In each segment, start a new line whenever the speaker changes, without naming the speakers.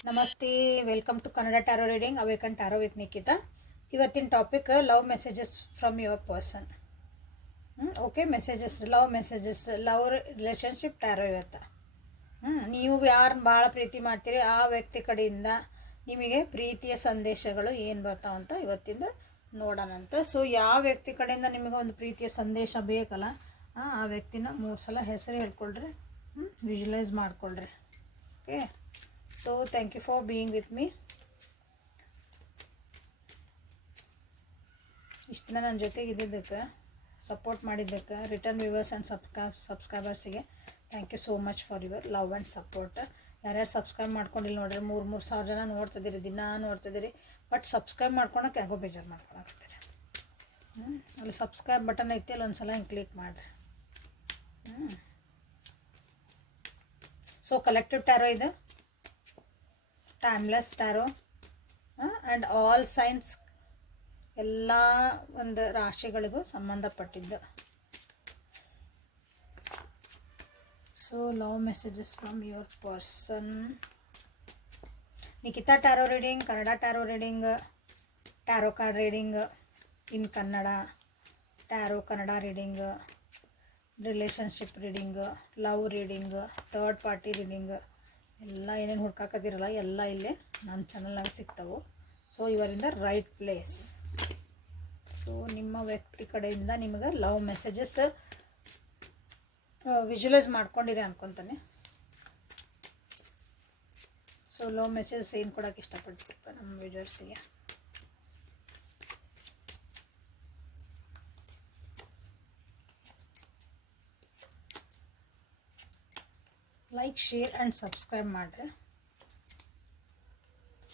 ನಮಸ್ತೆ welcome to Kannada tarot reading awaken tarot with Nikhita ಇವತ್ತಿನ topic love messages from your person okay messages love messages love relationship tarot ಇವತ್ತು. ನೀವು ಯಾರು ಭಾಳ ಪ್ರೀತಿ ಮಾಡ್ತೀರಿ ಆ ವ್ಯಕ್ತಿ ಕಡೆಯಿಂದ ನಿಮಗೆ ಪ್ರೀತಿಯ ಸಂದೇಶಗಳು ಏನು ಬರ್ತಾವಂತ ಇವತ್ತಿಂದ ನೋಡೋಣಂತ ಸೊ ಯಾವ ವ್ಯಕ್ತಿ ಕಡೆಯಿಂದ ನಿಮಗೆ ಒಂದು ಪ್ರೀತಿಯ ಸಂದೇಶ ಬೇಕಲ್ಲ ಆ, ಆ ವ್ಯಕ್ತಿನ ಮೂರು ಸಲ ಹೆಸರು ಹೇಳ್ಕೊಳ್ರಿ visualise ಮಾಡಿಕೊಳ್ರಿ. Okay so thank you for being with me ಇಷ್ಟು ದಿನ ನನ್ನ ಜೊತೆಗೆ ಇದ್ದಿದ್ದಕ್ಕೆ ಸಪೋರ್ಟ್ ಮಾಡಿದ್ದಕ್ಕೆ ರಿಟರ್ನ್ ವ್ಯೂವರ್ಸ್ ಆ್ಯಂಡ್ ಸಬ್ಸ್ಕ್ರೈ ಸಬ್ಸ್ಕ್ರೈಬರ್ಸಿಗೆ thank you so much for your love and support ಯಾರ್ಯಾರು ಸಬ್ಸ್ಕ್ರೈಬ್ ಮಾಡ್ಕೊಂಡಿಲ್ಲ ನೋಡ್ರಿ, ಮೂರು ಮೂರು ಸಾವಿರ ಜನ ನೋಡ್ತಿದ್ದೀರಿ ದಿನ ನೋಡ್ತಿದ್ದೀರಿ ಬಟ್ ಸಬ್ಸ್ಕ್ರೈಬ್ ಮಾಡ್ಕೊಳಕ್ಕೆ ಯಾಕೋ ಬೇಜಾರು ಮಾಡ್ಕೊಳಕತ್ತೀರಿ. ಹ್ಞೂ ಅಲ್ಲಿ ಸಬ್ಸ್ಕ್ರೈಬ್ ಬಟನ್ ಐತಿ, ಅಲ್ಲಿ ಒಂದು ಸಲ ಹಿಂಗೆ ಕ್ಲಿಕ್ ಮಾಡಿರಿ. ಹ್ಞೂ ಸೊ ಕಲೆಕ್ಟಿವ್ ಟ್ಯಾರೋ ಇದು. Timeless tarot and all signs ಎಲ್ಲ ಒಂದು ರಾಶಿಗಳಿಗೂ ಸಂಬಂಧಪಟ್ಟಿದ್ದು. So love messages from your person Nikhita tarot reading Kannada tarot reading tarot card reading in Kannada tarot Kannada reading relationship reading love reading third party reading ಎಲ್ಲ ಏನೇನು ಹುಡ್ಕಾಕತ್ತಿರಲ್ಲ ಎಲ್ಲ ಇಲ್ಲೇ ನಮ್ಮ ಚಾನಲ್ನಾಗ ಸಿಗ್ತಾವೆ. ಸೊ ಇವರಿಂದ ರೈಟ್ ಪ್ಲೇಸ್ ಸೊ ನಿಮ್ಮ ವ್ಯಕ್ತಿ ಕಡೆಯಿಂದ ನಿಮಗೆ ಲವ್ ಮೆಸೇಜಸ್ ವಿಜುವಲೈಸ್ ಮಾಡ್ಕೊಂಡಿರಿ ಅನ್ಕೊತಾನೆ. ಸೊ ಲವ್ ಮೆಸೇಜಸ್ ಏನು ಕೊಡೋಕೆ ಇಷ್ಟಪಡ್ತೀರಪ್ಪ ನಮ್ಮ ವಿಡಿಯೋರ್ಸಿಗೆ ಲೈಕ್ ಶೇರ್ ಆ್ಯಂಡ್ ಸಬ್ಸ್ಕ್ರೈಬ್ ಮಾಡಿರಿ.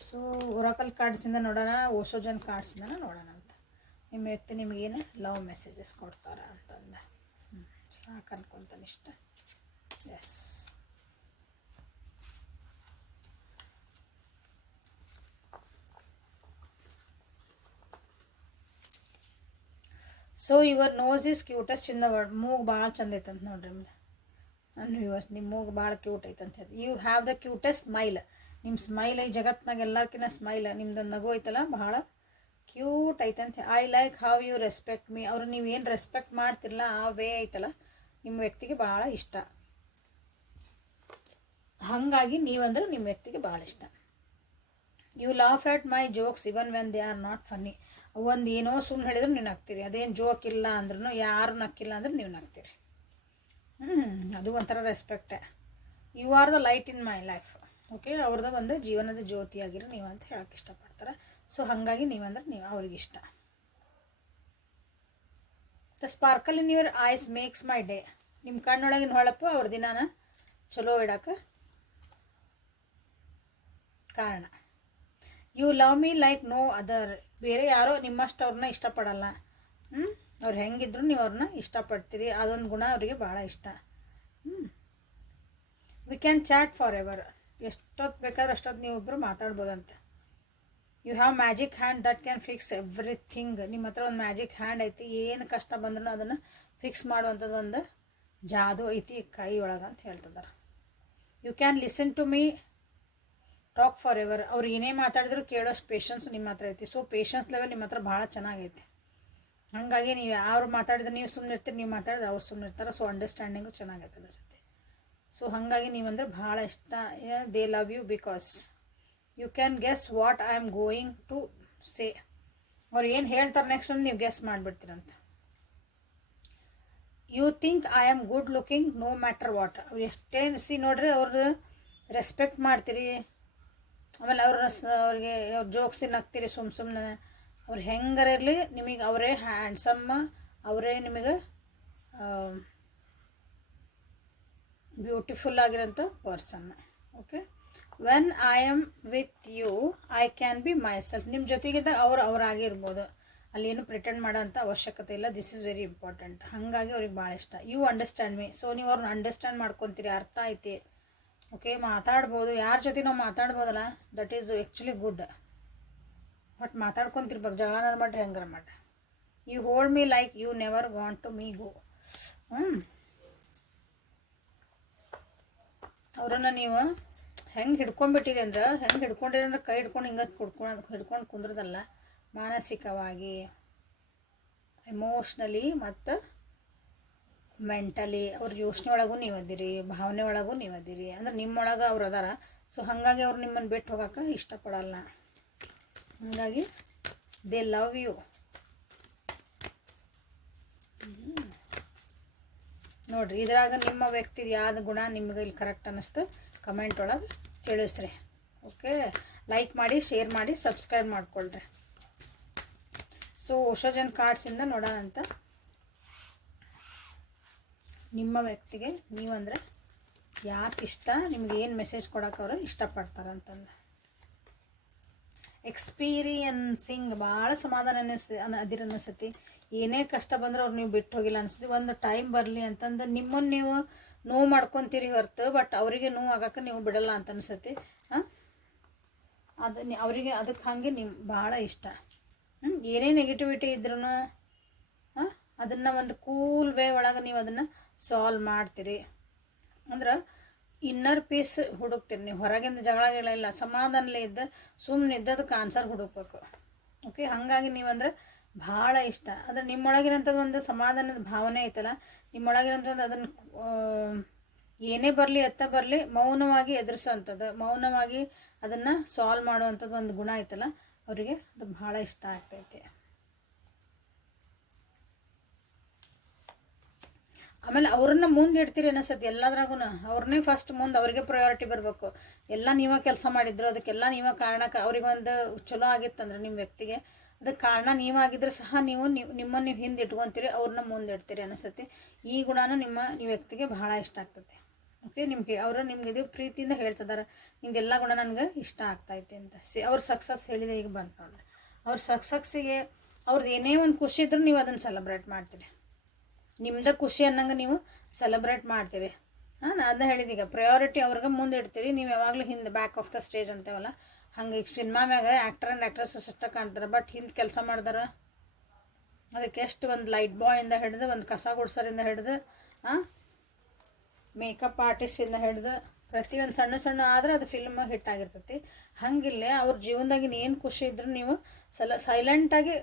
ಸೊ ಒರಾಕಲ್ ಕಾರ್ಡ್ಸಿಂದ ನೋಡೋಣ ಓಸೋಜನ್ ಕಾರ್ಡ್ಸಿಂದ ನೋಡೋಣ ಅಂತ. ನಿಮ್ಮ ವ್ಯಕ್ತಿ ನಿಮಗೇನು ಲವ್ ಮೆಸೇಜಸ್ ಕೊಡ್ತಾರ ಅಂತಂದ. ಹ್ಞೂ ಸಾಕು ಅನ್ಕೊತಾನೆ ಇಷ್ಟ. Yes so your nose is cutest in the world ಮೂಗು ಭಾಳ ಚಂದ ಐತಂತ ನೋಡ್ರಿ ನನ್ನ ವ್ಯೂವರ್ಸ್ ನಿಮ್ಮ ಮೂಗು ಭಾಳ ಕ್ಯೂಟ್ ಐತೆ ಅಂತ ಹೇಳಿ you have the cutest smile ನಿಮ್ಮ ಸ್ಮೈಲ್ ಈ ಜಗತ್ನಾಗ ಎಲ್ಲರ್ಕಿನ್ನ ಸ್ಮೈಲ್ ನಿಮ್ದು ನಗು ಐತಲ್ಲ, ಭಾಳ ಕ್ಯೂಟ್ ಐತೆ ಅಂತ I like how you respect me ಅವ್ರು ನೀವು ಏನು ರೆಸ್ಪೆಕ್ಟ್ ಮಾಡ್ತಿರಲ್ಲ ಆ ವೇ ಐತಲ್ಲ ನಿಮ್ಮ ವ್ಯಕ್ತಿಗೆ ಭಾಳ ಇಷ್ಟ. ಹಾಗಾಗಿ ನೀವಂದ್ರೆ ನಿಮ್ಮ ವ್ಯಕ್ತಿಗೆ ಭಾಳ ಇಷ್ಟ. You laugh at my jokes even when they are not funny ಒಂದು ಏನೋ ಸುಮ್ಮನೆ ಹೇಳಿದ್ರು ನೀವು ನಗ್ತೀರಿ. ಅದೇನು ಜೋಕ್ ಇಲ್ಲ ಅಂದ್ರೂ ಯಾರು ನಕ್ಕಿಲ್ಲ ಅಂದ್ರೆ ನೀವು ನಗ್ತೀರಿ. ಹ್ಞೂ ಅದು ಒಂಥರ ರೆಸ್ಪೆಕ್ಟೇ you are the light in my life okay ಅವ್ರದ್ದು ಒಂದು ಜೀವನದ ಜ್ಯೋತಿಯಾಗಿರೋ ನೀವು ಅಂತ ಹೇಳಕ್ಕೆ ಇಷ್ಟಪಡ್ತಾರೆ. ಸೊ ಹಾಗಾಗಿ ನೀವಂದ್ರೆ ನೀವು ಅವ್ರಿಗೆ ಇಷ್ಟ the sparkle in your eyes makes my day ನಿಮ್ಮ ಕಣ್ಣೊಳಗಿನ ಹೊಳಪು ಅವ್ರ ದಿನಾನ ಚಲೋ ಇಡಕ್ಕೆ ಕಾರಣ. You love me like no other ಬೇರೆ ಯಾರೋ ನಿಮ್ಮಷ್ಟು ಅವ್ರನ್ನ ಇಷ್ಟಪಡಲ್ಲ. ಹ್ಞೂ ಅವ್ರು ಹೆಂಗಿದ್ರು ನೀವು ಅವ್ರನ್ನ ಇಷ್ಟಪಡ್ತೀರಿ, ಅದೊಂದು ಗುಣ ಅವರಿಗೆ ಭಾಳ ಇಷ್ಟ. ಹ್ಞೂ we can chat forever ಎಷ್ಟೊತ್ತು ಬೇಕಾದ್ರೆ ಅಷ್ಟೊತ್ತು ನೀವು ಒಬ್ಬರು ಮಾತಾಡ್ಬೋದಂತೆ. You have magic hand that can fix everything ನಿಮ್ಮ ಹತ್ರ ಒಂದು ಮ್ಯಾಜಿಕ್ ಹ್ಯಾಂಡ್ ಐತಿ, ಏನು ಕಷ್ಟ ಬಂದ್ರೂ ಅದನ್ನು ಫಿಕ್ಸ್ ಮಾಡುವಂಥದ್ದು ಒಂದು ಜಾದು ಐತಿ ಕೈ ಒಳಗೆ ಅಂತ ಹೇಳ್ತಿದ್ದಾರೆ you can listen to me talk forever ಅವ್ರು ಏನೇ ಮಾತಾಡಿದ್ರು ಕೇಳೋಷ್ಟು ಪೇಷನ್ಸ್ ನಿಮ್ಮ ಹತ್ರ ಐತಿ. ಸೊ ಪೇಷನ್ಸ್ ಲೆವೆಲ್ ನಿಮ್ಮ ಹತ್ರ ಭಾಳ ಚೆನ್ನಾಗೈತಿ. ಹಾಗಾಗಿ ನೀವು ಯಾರು ಮಾತಾಡಿದ್ರೆ ನೀವು ಸುಮ್ಮನೆ ಇರ್ತೀರಿ, ನೀವು ಮಾತಾಡಿದ್ರೆ ಅವ್ರು ಸುಮ್ಮನೆ ಇರ್ತಾರೆ. ಸೊ ಅಂಡರ್ಸ್ಟ್ಯಾಂಡಿಂಗು ಚೆನ್ನಾಗೈತೆ ಅನಿಸುತ್ತೆ. ಸೊ ಹಾಗಾಗಿ ನೀವಂದ್ರೆ ಭಾಳ ಇಷ್ಟ. They love you because you can guess what I am going to say ಅವ್ರು ಏನು ಹೇಳ್ತಾರೆ ನೆಕ್ಸ್ಟ್ ನೀವು guess ಮಾಡಿಬಿಡ್ತೀರಂತ. You think I am good looking no matter what ಅವ್ರು ಎಷ್ಟೇ ಸಿ ನೋಡ್ರಿ ಅವ್ರದ್ದು ರೆಸ್ಪೆಕ್ಟ್ ಮಾಡ್ತೀರಿ. ಆಮೇಲೆ ಅವ್ರ ಅವ್ರಿಗೆ ಅವ್ರ ಜೋಕ್ಸಿ ನಗ್ತೀರಿ ಸುಮ್ಮ ಸುಮ್ಮನೆ ಅವ್ರು ಹೆಂಗಾರ ಇರಲಿ, ನಿಮಗೆ ಅವರೇ ಹ್ಯಾಂಡ್ಸಮ್ಮ ಅವರೇ ನಿಮಗೆ ಬ್ಯೂಟಿಫುಲ್ ಆಗಿರೋಂಥ person okay when I am with you I can be myself ನಿಮ್ಮ ಜೊತೆಗಿದ್ದ ಅವ್ರು ಅವರಾಗಿರ್ಬೋದು ಅಲ್ಲಿ ಏನು ಪ್ರಿಟೆಂಡ್ ಮಾಡೋಂಥ ಅವಶ್ಯಕತೆ ಇಲ್ಲ. ದಿಸ್ ಇಸ್ ವೆರಿ ಇಂಪಾರ್ಟೆಂಟ್ ಹಾಗಾಗಿ ಅವ್ರಿಗೆ ಭಾಳ ಇಷ್ಟ. ಯು ಅಂಡರ್ಸ್ಟ್ಯಾಂಡ್ ಮೀ ಸೊ ನೀವು ಅವ್ರನ್ನ ಅಂಡರ್ಸ್ಟ್ಯಾಂಡ್ ಮಾಡ್ಕೊತೀರಿ. ಅರ್ಥ ಐತಿ. ಓಕೆ ಮಾತಾಡ್ಬೋದು. ಯಾರ ಜೊತೆ ನಾವು ಮಾತಾಡ್ಬೋದಲ್ಲ? That is actually good but ಮಾತಾಡ್ಕೊತಿರ್ಬೇಕು, ಜಗಳ ಮಾಡ್ರಿ ಹೆಂಗಾರ ಮಾಡ್ರಿ you hold me like you never want to me go ಹ್ಞೂ ಅವರನ್ನು ನೀವು ಹೆಂಗೆ ಹಿಡ್ಕೊಂಡ್ಬಿಟ್ಟಿರಿ ಅಂದ್ರೆ, ಹೆಂಗೆ ಹಿಡ್ಕೊಂಡಿರಿ ಅಂದ್ರೆ ಕೈ ಹಿಡ್ಕೊಂಡು ಹಿಂಗೆ ಕುಡ್ಕೊಂಡು ಹಿಡ್ಕೊಂಡು ಕುಂದ್ರದಲ್ಲ, ಮಾನಸಿಕವಾಗಿ ಎಮೋಷ್ನಲಿ ಮತ್ತು ಮೆಂಟಲಿ ಅವ್ರ ಯೋಚನೆ ಒಳಗೂ ನೀವು ಅದಿರಿ, ಭಾವನೆ ಒಳಗೂ ನೀವು ಅದಿರಿ. ಅಂದ್ರೆ ನಿಮ್ಮೊಳಗೆ ಅವ್ರು ಅದಾರ. ಸೊ ಹಾಗಾಗಿ ಅವ್ರು ನಿಮ್ಮನ್ನು ಬಿಟ್ಟು ಹೋಗೋಕೆ ಇಷ್ಟಪಡಲ್ಲ. ಹಾಗಾಗಿ ದೇ ಲವ್ ಯು. ನೋಡ್ರಿ, ಇದ್ರಾಗ ನಿಮ್ಮ ವ್ಯಕ್ತಿದು ಯಾವ್ದು ಗುಣ ನಿಮ್ಗೆ ಇಲ್ಲಿ ಕರೆಕ್ಟ್ ಅನ್ನಿಸ್ತು ಕಮೆಂಟ್ ಒಳಗೆ ತಿಳಿಸ್ರಿ. ಓಕೆ ಲೈಕ್ ಮಾಡಿ ಶೇರ್ ಮಾಡಿ ಸಬ್ಸ್ಕ್ರೈಬ್ ಮಾಡ್ಕೊಳ್ರಿ. ಸೊ ಕಾರ್ಡ್ಸ್ ಕಾರ್ಡ್ಸಿಂದ ನೋಡೋಣ ಅಂತ. ನಿಮ್ಮ ವ್ಯಕ್ತಿಗೆ ನೀವಂದರೆ ಯಾಕೆ ಇಷ್ಟ, ನಿಮ್ಗೆ ಏನು ಮೆಸೇಜ್ ಕೊಡೋಕೆ ಅವರು ಇಷ್ಟಪಡ್ತಾರಂತಂದು. ಎಕ್ಸ್ಪೀರಿಯನ್ಸಿಂಗ್ ಭಾಳ ಸಮಾಧಾನ ಅನ್ನಿಸ್ ಅನ್ನ ಅದಿರ ಅನ್ನಿಸ್ತೈತಿ ಏನೇ ಕಷ್ಟ ಬಂದ್ರೆ ಅವ್ರು ನೀವು ಬಿಟ್ಟು ಹೋಗಿಲ್ಲ ಅನಿಸ್ತದೆ ಒಂದು ಟೈಮ್ ಬರಲಿ ಅಂತಂದು ನಿಮ್ಮನ್ನು ನೀವು ನೋವು ಮಾಡ್ಕೊತೀರಿ ಹೊರತು ಬಟ್ ಅವರಿಗೆ ನೋವು ಆಗಕ್ಕೆ ನೀವು ಬಿಡಲ್ಲ ಅಂತ ಅನಿಸ್ತೈತಿ. ಹಾಂ? ಅದು ಅವರಿಗೆ ಅದಕ್ಕೆ ಹಾಗೆ ನಿಮ್ಮ ಭಾಳ ಇಷ್ಟ. ಹ್ಞೂ ಏನೇ ನೆಗೆಟಿವಿಟಿ ಇದ್ರೂ ಹಾಂ? ಅದನ್ನು ಒಂದು ಕೂಲ್ ವೇ ಒಳಗೆ ನೀವು ಅದನ್ನು ಸಾಲ್ವ್ ಮಾಡ್ತೀರಿ. ಅಂದ್ರೆ ಇನ್ನರ್ ಪೀಸ್ ಹುಡುಕ್ತೀರಿ. ನೀವು ಹೊರಗಿಂದ ಇಲ್ಲ ಸಮಾಧಾನಲೇ ಇದ್ದ ಸುಮ್ಮನೆ ಇದ್ದದಕ್ಕೆ ಆನ್ಸರ್ ಹುಡುಕ್ಬೇಕು. ಓಕೆ ಹಾಗಾಗಿ ನೀವಂದ್ರೆ ಭಾಳ ಇಷ್ಟ. ಅಂದರೆ ನಿಮ್ಮೊಳಗಿರೋಂಥದ್ದು ಒಂದು ಸಮಾಧಾನದ ಭಾವನೆ ಐತಲ್ಲ, ನಿಮ್ಮೊಳಗಿರೋಂಥದ್ದು ಅದನ್ನು ಏನೇ ಬರಲಿ, ಎತ್ತ ಬರಲಿ, ಮೌನವಾಗಿ ಎದುರಿಸೋವಂಥದ್ದು ಮೌನವಾಗಿ ಅದನ್ನು ಸಾಲ್ವ್ ಮಾಡುವಂಥದ್ದು ಒಂದು ಗುಣ ಐತಲ್ಲ, ಅವರಿಗೆ ಅದು ಭಾಳ ಇಷ್ಟ ಆಗ್ತೈತೆ. ಆಮೇಲೆ ಅವ್ರನ್ನ ಮುಂದೆ ಇಡ್ತೀರಿ ಅನಿಸತ್ತೆ ಎಲ್ಲದ್ರಾಗೂ ಅವ್ರನ್ನೇ ಫಸ್ಟ್ ಮುಂದೆ ಅವ್ರಿಗೆ ಪ್ರಯಾರಿಟಿ ಬರಬೇಕು. ಎಲ್ಲ ನೀವೇ ಕೆಲಸ ಮಾಡಿದ್ರು, ಅದಕ್ಕೆಲ್ಲ ನೀವೇ ಕಾರಣಕ್ಕೆ ಅವ್ರಿಗೊಂದು ಚಲೋ ಆಗಿತ್ತಂದ್ರೆ ನಿಮ್ಮ ವ್ಯಕ್ತಿಗೆ ಅದಕ್ಕೆ ಕಾರಣ ನೀವಾಗಿದ್ರೆ ಸಹ ನೀವು ನೀವು ನಿಮ್ಮನ್ನು ನೀವು ಹಿಂದೆ ಇಟ್ಕೊತೀರಿ, ಅವ್ರನ್ನ ಮುಂದೆ ಇಡ್ತೀರಿ ಅನಿಸುತ್ತೆ. ಈ ಗುಣನೂ ನಿಮ್ಮ ಈ ವ್ಯಕ್ತಿಗೆ ಬಹಳ ಇಷ್ಟ ಆಗ್ತದೆ ಓಕೆ ನಿಮಗೆ, ಅವರು ನಿಮ್ಗೆ ಇದು ಪ್ರೀತಿಯಿಂದ ಹೇಳ್ತಿದ್ದಾರೆ ನಿಮ್ಗೆಲ್ಲ ಗುಣ ನನಗೆ ಇಷ್ಟ ಆಗ್ತೈತೆ ಅಂತ. ಸಿ, ಅವ್ರ ಸಕ್ಸಸ್ ಹೇಳಿದೆ ಈಗ ಬಂತು ನೋಡ್ರಿ. ಅವ್ರ ಸಕ್ಸಸ್ಸಿಗೆ ಅವ್ರದ್ದು ಏನೇ ಒಂದು ಖುಷಿ ಇದ್ರೂ ನೀವು ಅದನ್ನು ಸೆಲೆಬ್ರೇಟ್ ಮಾಡ್ತೀರಿ. ನಿಮ್ದು ಖುಷಿ ಅನ್ನಂಗೆ ನೀವು ಸೆಲೆಬ್ರೇಟ್ ಮಾಡ್ತೀರಿ. ಹಾಂ ನಾನು ಅದನ್ನ ಹೇಳಿದೀಗ ಪ್ರಯಾರಿಟಿ ಅವ್ರಿಗೆ ಮುಂದೆ ಇಡ್ತೀರಿ. ನೀವು ಯಾವಾಗಲೂ ಹಿಂದೆ ಬ್ಯಾಕ್ ಆಫ್ ದ ಸ್ಟೇಜ್ ಅಂತೇವಲ್ಲ, ಹಂಗೆ ಈಗ ಸಿನಿಮಾ ಮ್ಯಾಗ ಆ್ಯಕ್ಟರ್ ಆ್ಯಂಡ್ ಆ್ಯಕ್ಟ್ರೆಸ್ ಅಷ್ಟ ಕಾಣ್ತಾರೆ ಬಟ್ ಹಿಂದೆ ಕೆಲಸ ಮಾಡ್ದಾರ? ಅದಕ್ಕೆ ಎಷ್ಟು ಒಂದು ಲೈಟ್ ಬಾಯಿಂದ ಹಿಡಿದು, ಒಂದು ಕಸ ಗುಡ್ಸೋರಿಂದ ಹಿಡಿದು ಹಾಂ ಮೇಕಪ್ ಆರ್ಟಿಸ್ಟಿಂದ ಹಿಡಿದು ಪ್ರತಿಯೊಂದು ಸಣ್ಣ ಸಣ್ಣ ಆದ್ರೆ ಅದು ಫಿಲ್ಮ್ ಹಿಟ್ ಆಗಿರ್ತೈತಿ. ಹಂಗಿಲ್ಲೇ ಅವ್ರ ಜೀವನದಾಗಿನ ಏನು ಖುಷಿ ಇದ್ರೂ ನೀವು ಸಲ ಸೈಲೆಂಟಾಗಿ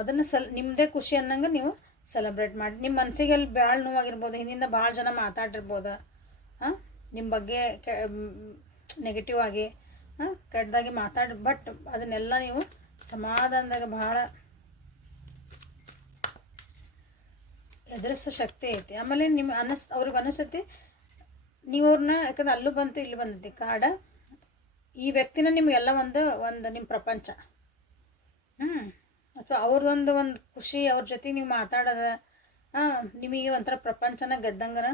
ಅದನ್ನು ಸಲ್ ನಿಮ್ಮದೇ ಖುಷಿ ಅನ್ನಂಗೆ ನೀವು ಸೆಲೆಬ್ರೇಟ್ ಮಾಡಿ. ನಿಮ್ಮ ಮನಸ್ಸಿಗೆ ಅಲ್ಲಿ ಭಾಳ ನೋವಾಗಿರ್ಬೋದು, ಹಿಂದಿಂದ ಭಾಳ ಜನ ಮಾತಾಡಿರ್ಬೋದು? ಹಾಂ ನಿಮ್ಮ ಬಗ್ಗೆ ಕೆ ನೆಗೆಟಿವ್ ಆಗಿ ಹಾಂ ಕೆಟ್ಟದಾಗಿ ಮಾತಾಡಿ ಬಟ್ ಅದನ್ನೆಲ್ಲ ನೀವು ಸಮಾಧಾನದಾಗ ಭಾಳ ಎದುರಿಸೋ ಶಕ್ತಿ ಐತಿ. ಆಮೇಲೆ ನಿಮ್ಮ ಅನಸ್, ಅವ್ರಿಗೆ ಅನಿಸುತ್ತೆ ನೀವು ಅವ್ರನ್ನ ಯಾಕಂದ್ರೆ ಅಲ್ಲೂ ಬಂತು, ಇಲ್ಲಿ ಬಂದೈತಿ. ಕಾಡ ಈ ವ್ಯಕ್ತಿನ ನಿಮಗೆಲ್ಲ ಒಂದು ಒಂದು ನಿಮ್ಮ ಪ್ರಪಂಚ. ಹ್ಞೂ ಅಥವಾ ಅವ್ರದ್ದೊಂದು ಒಂದು ಖುಷಿ, ಅವ್ರ ಜೊತೆ ನೀವು ಮಾತಾಡೋದ ನಿಮಗೆ ಒಂಥರ ಪ್ರಪಂಚನ ಗೆದ್ದಂಗನ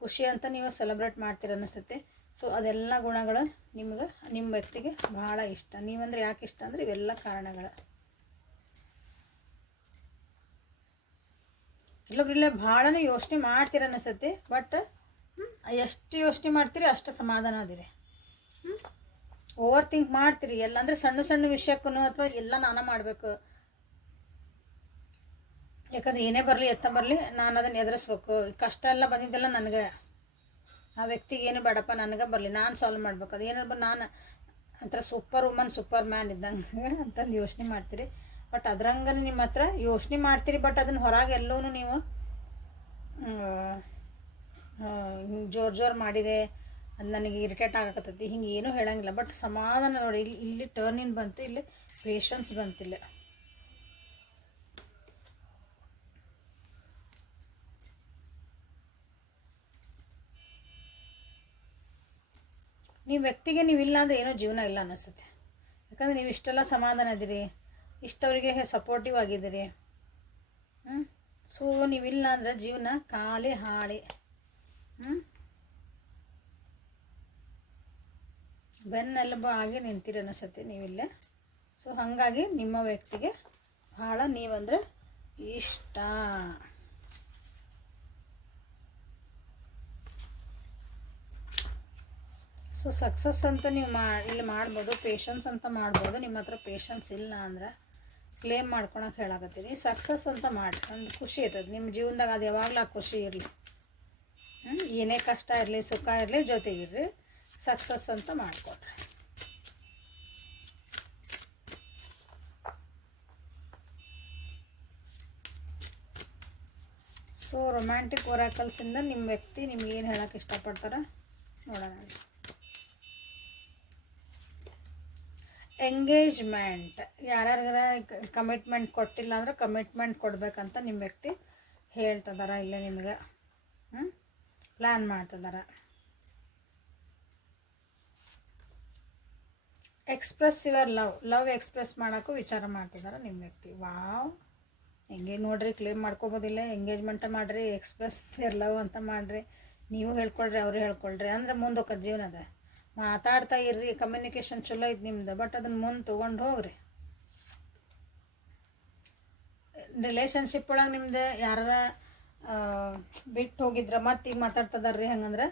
ಖುಷಿ ಅಂತ ನೀವು ಸೆಲೆಬ್ರೇಟ್ ಮಾಡ್ತೀರ ಅನಿಸುತ್ತೆ. ಸೊ ಅದೆಲ್ಲ ಗುಣಗಳು ನಿಮ್ಗೆ ನಿಮ್ಮ ವ್ಯಕ್ತಿಗೆ ಭಾಳ ಇಷ್ಟ. ನೀವಂದ್ರೆ ಯಾಕೆ ಇಷ್ಟ ಅಂದರೆ ಇವೆಲ್ಲ ಕಾರಣಗಳು. ಕೆಲವೊಬ್ರಿಲ್ಲ ಭಾಳನೇ ಯೋಚನೆ ಮಾಡ್ತೀರ ಅನಿಸುತ್ತೆ ಬಟ್ ಎಷ್ಟು ಯೋಚನೆ ಮಾಡ್ತೀರಿ ಅಷ್ಟು ಸಮಾಧಾನ ಅದಿರಿ. ಓವರ್ ಥಿಂಕ್ ಮಾಡ್ತೀರಿ. ಎಲ್ಲ ಅಂದರೆ ಸಣ್ಣ ಸಣ್ಣ ವಿಷಯಕ್ಕೂ ಅಥವಾ ಎಲ್ಲ ನಾನೇ ಮಾಡಬೇಕು. ಯಾಕಂದ್ರೆ ಏನೇ ಬರಲಿ, ಎತ್ತ ಬರಲಿ, ನಾನು ಅದನ್ನು ಎದುರಿಸ್ಬೇಕು. ಕಷ್ಟ ಎಲ್ಲ ಬಂದಿದ್ದೆಲ್ಲ ನನಗೆ. ಆ ವ್ಯಕ್ತಿಗೆ ಏನು ಬೇಡಪ್ಪ, ನನಗೆ ಬರಲಿ. ನಾನು ಸಾಲ್ವ್ ಮಾಡ್ಬೇಕು. ಅದು ಏನಾದ್ರು ನಾನು ಒಂಥರ ಸೂಪರ್ ವುಮನ್ ಸೂಪರ್ ಮ್ಯಾನ್ ಇದ್ದಂಗೆ ಅಂತಂದು ಯೋಚನೆ ಮಾಡ್ತೀರಿ. ಬಟ್ ಅದ್ರಂಗೆ ನಿಮ್ಮ ಹತ್ರ ಯೋಚನೆ ಮಾಡ್ತೀರಿ. ಬಟ್ ಅದನ್ನು ಹೊರಗೆ ಎಲ್ಲೂ ನೀವು ಜೋರು ಜೋರು ಮಾಡಿದೆ, ಅದು ನನಗೆ ಇರಿಟೇಟ್ ಆಗಕತ್ತೈತಿ. ಹಿಂಗೆ ಏನೂ ಹೇಳಂಗಿಲ್ಲ. ಬಟ್ ಸಮಾಧಾನ ನೋಡಿ, ಇಲ್ಲಿ ಇಲ್ಲಿ ಟರ್ನಿನ್ ಬಂತು, ಇಲ್ಲಿ ಪೇಷನ್ಸ್ ಬಂತಿಲ್ಲ ನೀವು ವ್ಯಕ್ತಿಗೆ ನೀವು ಇಲ್ಲ ಅಂದರೆ ಏನೋ ಜೀವನ ಇಲ್ಲ ಅನ್ನಿಸುತ್ತೆ. ಯಾಕಂದರೆ ನೀವು ಇಷ್ಟೆಲ್ಲ ಸಮಾಧಾನ ಇದ್ದೀರಿ, ಇಷ್ಟವರಿಗೆ ಸಪೋರ್ಟಿವ್ ಆಗಿದ್ದೀರಿ. ಹ್ಞೂ ಸೊ ನೀವಿಲ್ಲ ಅಂದರೆ ಜೀವನ ಖಾಲಿ ಹಾಳೆ. ಹ್ಞೂ ಬೆನ್ನೆಲುಬು ಆಗಿ ನಿಂತೀರಿ ಅನಿಸುತ್ತೆ ನೀವಿಲ್ಲೇ ಸೊ ಹಾಗಾಗಿ ನಿಮ್ಮ ವ್ಯಕ್ತಿಗೆ ಭಾಳ ನೀವಂದ್ರೆ ಇಷ್ಟ. ಸೊ ಸಕ್ಸಸ್ ಅಂತ ನೀವು ಮಾ, ಇಲ್ಲಿ ಮಾಡ್ಬೋದು ಪೇಷನ್ಸ್ ಅಂತ ಮಾಡ್ಬೋದು, ನಿಮ್ಮ ಹತ್ರ ಪೇಷನ್ಸ್ ಇಲ್ಲ ಅಂದ್ರೆ ಕ್ಲೇಮ್ ಮಾಡ್ಕೊಳಕ್ಕೆ ಹೇಳಾಕತ್ತೀನಿ ಸಕ್ಸಸ್ ಅಂತ ಮಾಡಿ, ಒಂದು ಖುಷಿ ಇರ್ತದೆ. ನಿಮ್ಮ ಜೀವನದಾಗ ಅದು ಯಾವಾಗಲೂ ಖುಷಿ ಇರಲಿ. ಏನೇ ಕಷ್ಟ ಇರಲಿ, ಸುಖ ಇರಲಿ, ಜೊತೆಗಿರ್ರಿ. ಸಕ್ಸಸ್ ಅಂತ ಮಾಡಿಕೊಡ್ರಿ ಸೊ ರೊಮ್ಯಾಂಟಿಕ್ ಒರಾಕಲ್ಸಿಂದ ನಿಮ್ಮ ವ್ಯಕ್ತಿ ನಿಮ್ಗೆ ಏನು ಹೇಳೋಕ್ಕೆ ಇಷ್ಟಪಡ್ತಾರೆ? ನೋಡೋಣ. ಎಂಗೇಜ್ಮೆಂಟ್ ಯಾರ್ಯಾರ ಕಮಿಟ್ಮೆಂಟ್ ಕೊಟ್ಟಿಲ್ಲ ಅಂದ್ರೆ ಕಮಿಟ್ಮೆಂಟ್ ಕೊಡಬೇಕಂತ ನಿಮ್ಮ ವ್ಯಕ್ತಿ ಹೇಳ್ತದಾರ ಇಲ್ಲೇ ನಿಮಗೆ. ಹ್ಞೂ ಪ್ಲ್ಯಾನ್ ಮಾಡ್ತಿದ್ದಾರೆ express your love love express ಮಾಡೋಕ್ಕೂ ವಿಚಾರ ಮಾಡ್ತಿದ್ದಾರೆ ನಿಮ್ಮ ವ್ಯಕ್ತಿ. ವಾವ್ ಹೆಂಗೆ ನೋಡ್ರಿ ಕ್ಲೇಮ್ ಮಾಡ್ಕೋಬೋದಿಲ್ಲ. ಎಂಗೇಜ್ಮೆಂಟ್ ಮಾಡಿರಿ ಎಕ್ಸ್ಪ್ರೆಸ್ ಯುವರ್ ಲವ್ ಅಂತ ಮಾಡಿರಿ. ನೀವು ಹೇಳ್ಕೊಳ್ರಿ, ಅವ್ರು ಹೇಳ್ಕೊಳ್ರಿ. ಅಂದ್ರೆ ಮುಂದೊಕ್ಕ ಜೀವನದ. ಮಾತಾಡ್ತಾ ಇರ್ರಿ ಕಮ್ಯುನಿಕೇಷನ್ ಚಲೋ ಐತೆ ನಿಮ್ದು ಬಟ್ ಅದನ್ನು ಮುಂದೆ ತೊಗೊಂಡು ಹೋಗ್ರಿ. ರಿಲೇಷನ್ಶಿಪ್ ಒಳಗೆ ನಿಮ್ದು ಯಾರ ಬಿಟ್ಟು ಹೋಗಿದ್ರ ಮತ್ತೆ ಈಗ ಮಾತಾಡ್ತದಾರ್ರಿ ಹಂಗಂದ್ರೆ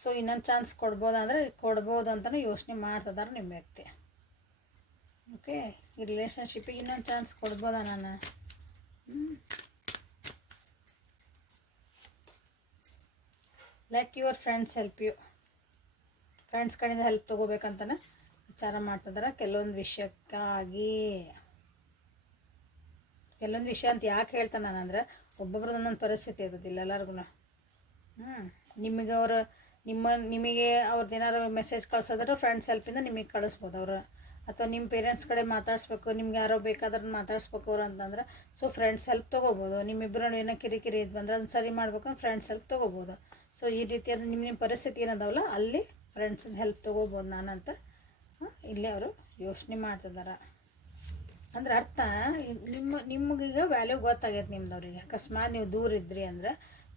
ಸೊ ಇನ್ನೊಂದು ಚಾನ್ಸ್ ಕೊಡ್ಬೋದಂದ್ರೆ ಕೊಡ್ಬೋದು ಅಂತಲೂ ಯೋಚನೆ ಮಾಡ್ತದಾರ ನಿಮ್ಮ ವ್ಯಕ್ತಿ. ಓಕೆ ಈ ರಿಲೇಷನ್ಶಿಪ್ಪಿಗೆ ಇನ್ನೊಂದು ಚಾನ್ಸ್ ಕೊಡ್ಬೋದಾ ನಾನು? Let your friends help you friends ಕಡೆಯಿಂದ ಹೆಲ್ಪ್ ತೊಗೋಬೇಕಂತನೇ ವಿಚಾರ ಮಾಡ್ತಿದಾರೆ ಕೆಲವೊಂದು ವಿಷಯಕ್ಕಾಗಿ ಕೆಲವೊಂದು ವಿಷಯ ಅಂತ ಯಾಕೆ ಹೇಳ್ತಾನೆ ನಾನು ಅಂದರೆ ಒಬ್ಬೊಬ್ರದ್ದು ಒಂದೊಂದು ಪರಿಸ್ಥಿತಿ ಇರೋದಿಲ್ಲ ಎಲ್ಲರಿಗೂ ಹ್ಞೂ ನಿಮಗೆ ಅವರು ನಿಮ್ಮ, ನಿಮಗೆ ಅವ್ರದ್ದು ಏನಾರು ಮೆಸೇಜ್ ಕಳ್ಸೋದ್ರೆ ಫ್ರೆಂಡ್ಸ್ ಹೆಲ್ಪಿಂದ ನಿಮಗೆ ಕಳಿಸ್ಬೋದು ಅವರು. ಅಥವಾ ನಿಮ್ಮ ಪೇರೆಂಟ್ಸ್ ಕಡೆ ಮಾತಾಡಿಸ್ಬೇಕು, ನಿಮ್ಗೆ ಯಾರೋ ಬೇಕಾದ್ರೆ ಮಾತಾಡಿಸ್ಬೇಕು ಅವ್ರು ಅಂತಂದ್ರೆ ಸೊ ಫ್ರೆಂಡ್ಸ್ ಹೆಲ್ಪ್ ತೊಗೋಬೋದು. ನಿಮ್ಮಿಬ್ಬರು ಏನೋ ಕಿರಿಕಿರಿ ಇದ್ ಬಂದ್ರೆ ಅದನ್ನ ಸರಿ ಮಾಡ್ಬೇಕಂದ್ರೆ ಫ್ರೆಂಡ್ಸ್ ಹೆಲ್ಪ್ ತೊಗೋಬೋದು. ಸೊ ಈ ರೀತಿಯಾದ ನಿಮ್ಮ ನಿಮ್ಮ ಪರಿಸ್ಥಿತಿ ಏನದಾವಲ್ಲ, ಅಲ್ಲಿ ಫ್ರೆಂಡ್ಸ್ ಹೆಲ್ಪ್ ತೊಗೋಬೋದು ನಾನಂತ. ಇಲ್ಲಿ ಅವರು ಯೋಚನೆ ಮಾಡ್ತಿದ್ದಾರೆ ಅಂದ್ರೆ ಅರ್ಥ, ನಿಮ್ಮ, ನಿಮಗೀಗ ವ್ಯಾಲ್ಯೂ ಗೊತ್ತಾಗೈತೆ ನಿಮ್ದವ್ರಿಗೆ. ಅಕಸ್ಮಾತ್ ನೀವು ದೂರ ಇದ್ರಿ ಅಂದ್ರೆ,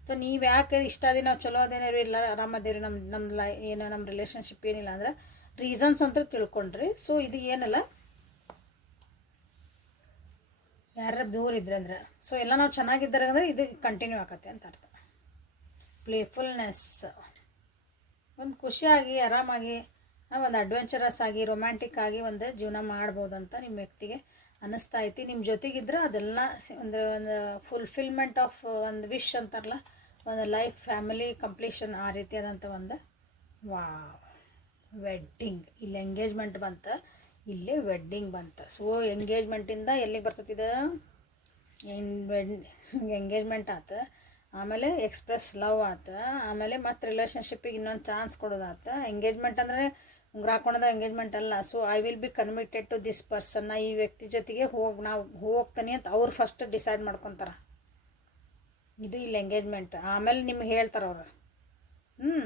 ಅಥವಾ ನೀವು ಯಾಕೆ ಇಷ್ಟ ಅದೇ ನಾವು ಚಲೋ ಅದೇನಾರು ಇಲ್ಲ ಆರಾಮದೇವ್ರಿ ನಮ್ಮ ನಮ್ಮ ಲೈ, ಏನೋ ನಮ್ಮ ರಿಲೇಷನ್ಶಿಪ್ ಏನಿಲ್ಲ ಅಂದ್ರೆ ರೀಸನ್ಸ್ ಅಂತ ತಿಳ್ಕೊಂಡ್ರಿ. ಸೊ ಇದು ಏನಲ್ಲ? ಯಾರ ದೂರ ಇದ್ರೆ ಅಂದ್ರೆ. ಸೊ ಎಲ್ಲ ನಾವು ಚೆನ್ನಾಗಿದ್ದಾರೆ ಅಂದ್ರೆ ಇದು ಕಂಟಿನ್ಯೂ ಆಗತ್ತೆ ಅಂತ ಅರ್ಥ. ಪ್ಲೇಫುಲ್ನೆಸ್ ಒಂದು ಖುಷಿಯಾಗಿ, ಆರಾಮಾಗಿ ಒಂದು ಅಡ್ವೆಂಚರಸ್ ಆಗಿ ರೊಮ್ಯಾಂಟಿಕ್ ಆಗಿ ಒಂದು ಜೀವನ ಮಾಡ್ಬೋದಂತ ನಿಮ್ಮ ವ್ಯಕ್ತಿಗೆ ಅನ್ನಿಸ್ತಾ ಐತಿ. ನಿಮ್ಮ ಜೊತೆಗಿದ್ರೆ ಅದೆಲ್ಲ ಒಂದು ಒಂದು ಫುಲ್ಫಿಲ್ಮೆಂಟ್ ಆಫ್ ಒಂದು ವಿಶ್ ಅಂತಾರಲ್ಲ, ಒಂದು ಲೈಫ್ ಫ್ಯಾಮಿಲಿ ಕಂಪ್ಲೀಷನ್ ಆ ರೀತಿಯಾದಂಥ ಒಂದು ವಾ ವೆಡ್ಡಿಂಗ್ ಇಲ್ಲಿ ಎಂಗೇಜ್ಮೆಂಟ್ ಬಂತ, ಇಲ್ಲೇ ವೆಡ್ಡಿಂಗ್ ಬಂತ. ಸೊ ಎಂಗೇಜ್ಮೆಂಟಿಂದ ಎಲ್ಲಿಗೆ ಬರ್ತೈತಿದ ಎಂಗೇಜ್ಮೆಂಟ್ ಆತ. ಆಮೇಲೆ ಎಕ್ಸ್ಪ್ರೆಸ್ ಲವ್ ಆತ. ಆಮೇಲೆ ಮತ್ತೆ ರಿಲೇಷನ್ಶಿಪ್ಪಿಗೆ ಇನ್ನೊಂದು ಚಾನ್ಸ್ ಕೊಡೋದಾತ. ಎಂಗೇಜ್ಮೆಂಟ್ ಅಂದರೆ ಉಂಗ್ರ ಹಾಕೊಳೋದ ಎಂಗೇಜ್ಮೆಂಟ್ ಅಲ್ಲ. So I will be convinced to this person ನಾ ಈ ವ್ಯಕ್ತಿ ಜೊತೆಗೆ ಹೋಗಿ, ನಾವು ಹೋಗ್ತಾನೆ ಅಂತ ಅವ್ರು ಫಸ್ಟ್ ಡಿಸೈಡ್ ಮಾಡ್ಕೊತಾರೆ. ಇದು ಇಲ್ಲಿ ಎಂಗೇಜ್ಮೆಂಟ್ ಆಮೇಲೆ ನಿಮ್ಗೆ ಹೇಳ್ತಾರೆ ಅವ್ರು. ಹ್ಞೂ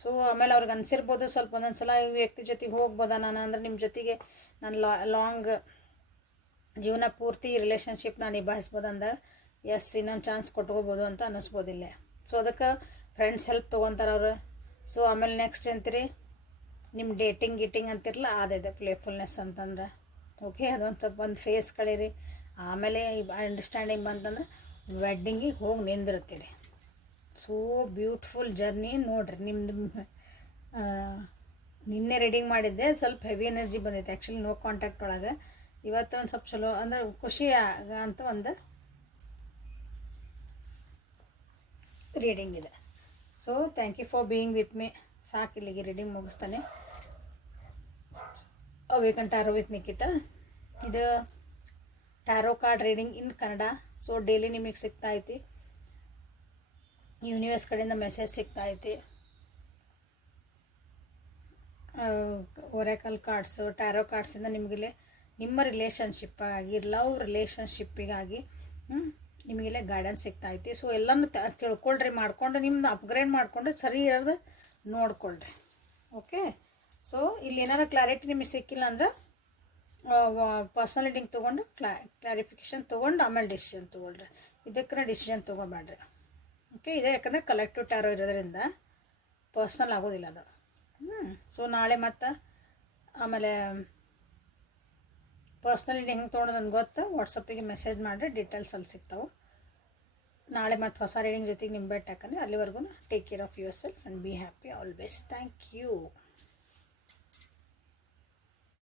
ಸೊ ಆಮೇಲೆ ಅವ್ರಿಗೆ ಅನಿಸಿರ್ಬೋದು ಸ್ವಲ್ಪ ಒಂದೊಂದು ಸಲ ಈ ವ್ಯಕ್ತಿ ಜೊತೆಗೆ ಹೋಗ್ಬೋದ ನಾನು ಅಂದ್ರೆ ನಿಮ್ಮ ಜೊತೆಗೆ ನಾನು ಲಾಂಗ್ ಜೀವನ ಪೂರ್ತಿ ರಿಲೇಷನ್ಶಿಪ್ ನಾನು ನಿಭಾಯಿಸ್ಬೋದು ಅಂದಾಗ ಎಸ್, ಇನ್ನೊಂದು ಚಾನ್ಸ್ ಕೊಟ್ಕೋಬೋದು ಅಂತ ಅನ್ನಿಸ್ಬೋದಿಲ್ಲ. ಸೊ ಅದಕ್ಕೆ ಫ್ರೆಂಡ್ಸ್ ಹೆಲ್ಪ್ ತೊಗೊತಾರೆ ಅವರು. ಸೊ ಆಮೇಲೆ ನೆಕ್ಸ್ಟ್ ಅಂತೀರಿ ನಿಮ್ಮ ಡೇಟಿಂಗ್ ಗೀಟಿಂಗ್ ಅಂತಿರಲ್ಲ ಅದಿದೆ ಪ್ಲೇಫುಲ್ನೆಸ್ ಅಂತಂದ್ರೆ. ಓಕೆ ಅದೊಂದು ಸ್ವಲ್ಪ ಒಂದು ಫೇಸ್ ಕಳೀರಿ. ಆಮೇಲೆ ಅಂಡರ್ಸ್ಟ್ಯಾಂಡಿಂಗ್ ಬಂತಂದ್ರೆ ವೆಡ್ಡಿಂಗಿಗೆ ಹೋಗಿ ನಿಂದಿರ್ತೀರಿ. ಸೋ ಬ್ಯೂಟಿಫುಲ್ ಜರ್ನಿ ನೋಡ್ರಿ. ನಿಮ್ಮದು ನಿನ್ನೆ ರೀಡಿಂಗ್ ಮಾಡಿದ್ದೆ, ಸ್ವಲ್ಪ ಹೆವಿ ಎನರ್ಜಿ ಬಂದೈತೆ. ಆ್ಯಕ್ಚುಲಿ ನೋ ಕಾಂಟ್ಯಾಕ್ಟ್ ಒಳಗೆ. ಇವತ್ತು ಒಂದು ಸ್ವಲ್ಪ ಚಲೋ, ಅಂದ್ರೆ ಖುಷಿ ಅಂತ ಒಂದು ರೀಡಿಂಗ್ ಇದೆ. So thank you for being with me ಸಾಕು ಇಲ್ಲಿಗೆ ರೀಡಿಂಗ್ ಮುಗಿಸ್ತಾನೆ. ಅವೇಕನ್ ಟ್ಯಾರೋ ವಿತ್ ನಿಖಿತ ಇದು tarot card reading in Kannada so daily ನಿಮಗೆ ಸಿಗ್ತಾ ಐತಿ. ಯೂನಿವರ್ಸ್ ಕಡೆಯಿಂದ ಮೆಸೇಜ್ ಸಿಗ್ತಾ ಐತಿ. ಒರೆಕಲ್ ಕಾರ್ಡ್ಸು ಟ್ಯಾರೋ ಕಾರ್ಡ್ಸಿಂದ ನಿಮಗಿಲ್ಲಿ ನಿಮ್ಮ ರಿಲೇಷನ್ಶಿಪ್ಪಾಗಿ ಲವ್ ರಿಲೇಷನ್ಶಿಪ್ಪಿಗಾಗಿ ನಿಮಗಿಲ್ಲೇ ಗೈಡೆನ್ಸ್ ಸಿಗ್ತಾ ಐತಿ ಸೊ ಎಲ್ಲನೂ ತಿಳ್ಕೊಳ್ರಿ, ಮಾಡ್ಕೊಂಡು ನಿಮ್ದು ಅಪ್ಗ್ರೇಡ್ ಮಾಡಿಕೊಂಡು ಸರಿ ಇರೋದು ನೋಡ್ಕೊಳ್ರಿ. ಓಕೆ ಸೊ ಇಲ್ಲಿ ಏನಾರ ಕ್ಲಾರಿಟಿ ನಿಮಗೆ ಸಿಕ್ಕಿಲ್ಲ ಅಂದ್ರೆ ಪರ್ಸನಲ್ ರೀಡಿಂಗ್ ತೊಗೊಂಡು ಕ್ಲಾ ಕ್ಲಾರಿಫಿಕೇಷನ್ ತೊಗೊಂಡು ಆಮೇಲೆ ಡಿಸಿಷನ್ ತೊಗೊಳ್ರಿ. ಇದಕ್ಕೆ ಡಿಸಿಷನ್ ತೊಗೊಬೇಡ್ರಿ. ಓಕೆ ಇದೆ ಯಾಕಂದರೆ ಕಲೆಕ್ಟಿವ್ ಟ್ಯಾರೋ ಇರೋದ್ರಿಂದ ಪರ್ಸ್ನಲ್ ಆಗೋದಿಲ್ಲ ಅದು. ಹ್ಞೂ ಸೊ ನಾಳೆ ಮತ್ತೆ ಆಮೇಲೆ ಪರ್ಸ್ನಲಿ ಹೆಂಗೆ ತೊಗೊಂಡು ನನಗೆ ಗೊತ್ತು. ವಾಟ್ಸಪ್ಪಿಗೆ ಮೆಸೇಜ್ ಮಾಡಿರಿ ಡೀಟೇಲ್ಸ್ ಅಲ್ಲಿ ಸಿಗ್ತಾವೆ. ನಾಳೆ ಮತ್ತು ಹೊಸ ರೀಡಿಂಗ್ ಜೊತೆಗೆ ನಿಮ್ಮ ಬೆಟ್ ಹಾಕಂದ್ರೆ ಅಲ್ಲಿವರೆಗೂ take care of yourself and be happy always thank you